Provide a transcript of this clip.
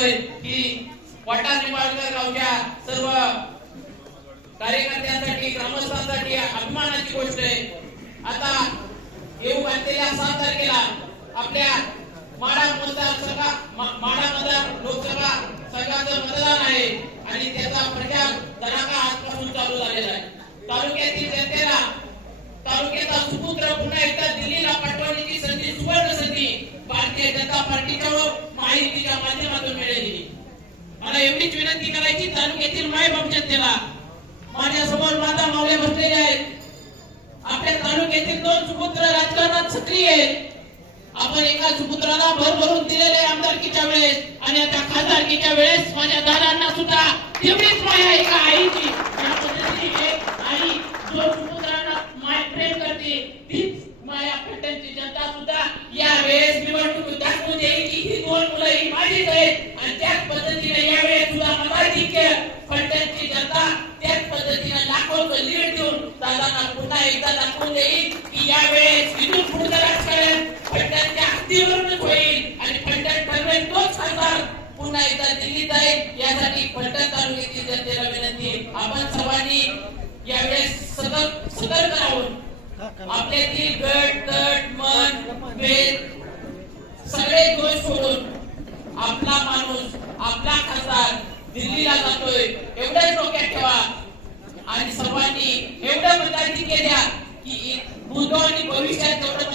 की वाटा निंबाळकर गावच्या सर्व कार्यकर्त्यांसाठी ग्रामस्थांसाठी अभिमानाची गोष्ट आहे. आता येऊ घातलेल्या सात तारखेला आपल्या माडा मतदारसंघ माडा मतदार लोकसभा संघाचं मतदान आहे आणि त्याचा प्रचार दराका आजपासून चालू झालेला आहे. तालुक्यातील जनतेला तालुक्याचा सुपुत्र पुन्हा एकदा दिल्लीला पाठवण्याची संधी सुवर्ण संधी भारतीय जनता पार्टीच्या माहितीच्या माध्यमातून मिळेल. मला एवढीच विनंती करायची तालुक्यातील मायबाप जनतेला. माझ्यासमोर माता मावले बसलेले आहेत. आपल्या तालुक्यातील दोन सुपुत्र राजकारणात सक्रिय आहेत. आपण एका सुपुत्राला भर भरून दिलेले आमदारकीच्या वेळेस आणि आता खासदारकीच्या वेळेस माझ्या दादांना सुद्धा तेवढीच माया एका आईची? या पद्धतीने एक आई जो सुपुत्रांना माय प्रेम करते. तीच माया फलटणची जनता सुद्धा यावेळेस मुलं ही आणि त्याच पद्धतीने यावेळेस सुद्धा मताधिक्य फलटणची जनता त्याच पद्धतीने लाखोचं लीड देऊन दादांना पुन्हा एकदा दाखवून देईल की यावेळेस इथून पुढचं राजकारण फलटणच्या हद्दीवरूनच होईल. आणि फलटण ठरवेल तोच खासदार पुन्हा एकदा दिल्लीत जाईल यासाठी फलटण तालुक्यातील जनतेला विनंती आपण सर्वांनी यावेळेस सतर्क सतर्क राहून आपल्यातील गट तट मन वेळ दिल्लीला जातोय. एवढ्याच डोक्यात ठेवा. आणि सर्वांनी एवढं मतदान केल्या की भूतो आणि भविष्यात जेवढं